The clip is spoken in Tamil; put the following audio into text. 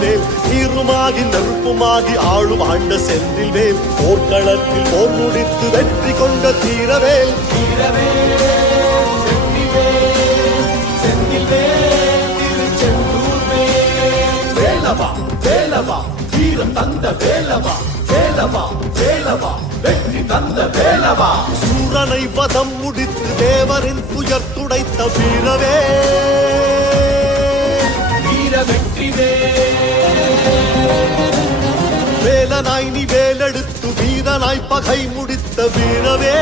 வீரவேல் நீருமாகி நெருப்புமாகி ஆளும் ஆண்ட செந்தில் வேல் போர்க்களத்தில் போர் முடித்து வெற்றி கொண்ட தீரவேல். வேலவா வேலவா வீரம் தந்த வேலவா வேலவா வேலவா வெற்றி தந்த வேலவா. சூரனை வதம் முடித்து தேவரின் துயர் துடைத்த வீரவே. வீர வெற்றி வீரனாய் நீ வேலெடுத்து வீரனாய் பகை முடித்த வீரவே